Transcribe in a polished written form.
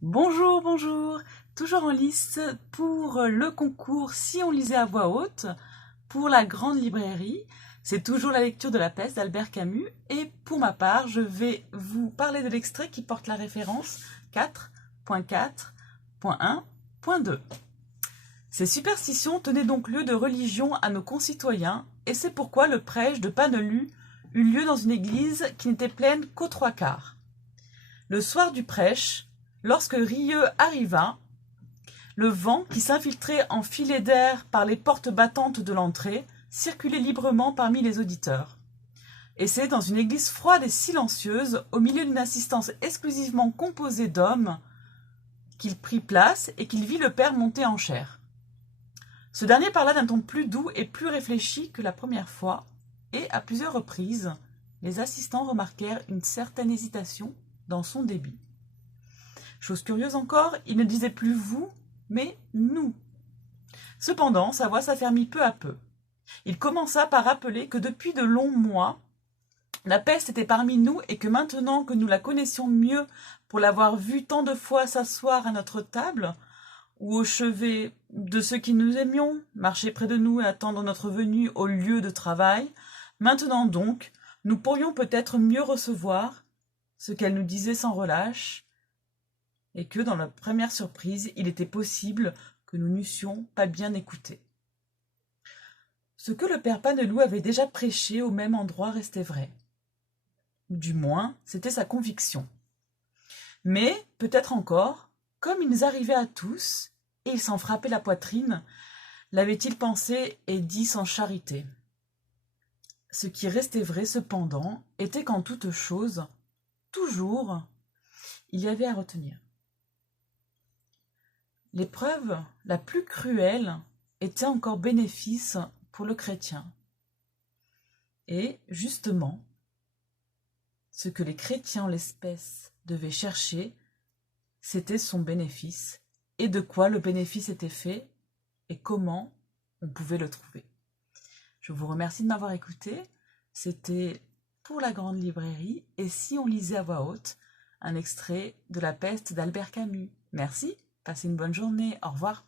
Bonjour, bonjour. Toujours en lice pour le concours Si on lisait à voix haute pour la grande librairie. C'est toujours la lecture de La Peste d'Albert Camus. Et pour ma part, je vais vous parler de l'extrait qui porte la référence 4.4.1.2. Ces superstitions tenaient donc lieu de religion à nos concitoyens, et c'est pourquoi le prêche de Panelu eut lieu dans une église qui n'était pleine qu'aux trois quarts. Le soir du prêche, lorsque Rieux arriva, le vent, qui s'infiltrait en filets d'air par les portes battantes de l'entrée, circulait librement parmi les auditeurs. Et c'est dans une église froide et silencieuse, au milieu d'une assistance exclusivement composée d'hommes, qu'il prit place et qu'il vit le père monter en chair. Ce dernier parla d'un ton plus doux et plus réfléchi que la première fois, et à plusieurs reprises, les assistants remarquèrent une certaine hésitation dans son débit. Chose curieuse encore, il ne disait plus vous, mais nous. Cependant, sa voix s'affermit peu à peu. Il commença par rappeler que depuis de longs mois, la peste était parmi nous et que maintenant que nous la connaissions mieux pour l'avoir vue tant de fois s'asseoir à notre table, ou au chevet de ceux qui nous aimions, marcher près de nous et attendre notre venue au lieu de travail, maintenant donc, nous pourrions peut-être mieux recevoir ce qu'elle nous disait sans relâche, et que, dans la première surprise, il était possible que nous n'eussions pas bien écouté. Ce que le père Panelou avait déjà prêché au même endroit restait vrai. Du moins, c'était sa conviction. Mais, peut-être encore, comme il nous arrivait à tous, et il s'en frappait la poitrine, l'avait-il pensé et dit sans charité. Ce qui restait vrai cependant était qu'en toute chose, toujours, il y avait à retenir. L'épreuve la plus cruelle était encore bénéfice pour le chrétien. Et, justement, ce que les chrétiens en l'espèce devaient chercher, c'était son bénéfice, et de quoi le bénéfice était fait, et comment on pouvait le trouver. Je vous remercie de m'avoir écouté. C'était pour la grande librairie, et si on lisait à voix haute, un extrait de La Peste d'Albert Camus. Merci, passez une bonne journée, au revoir.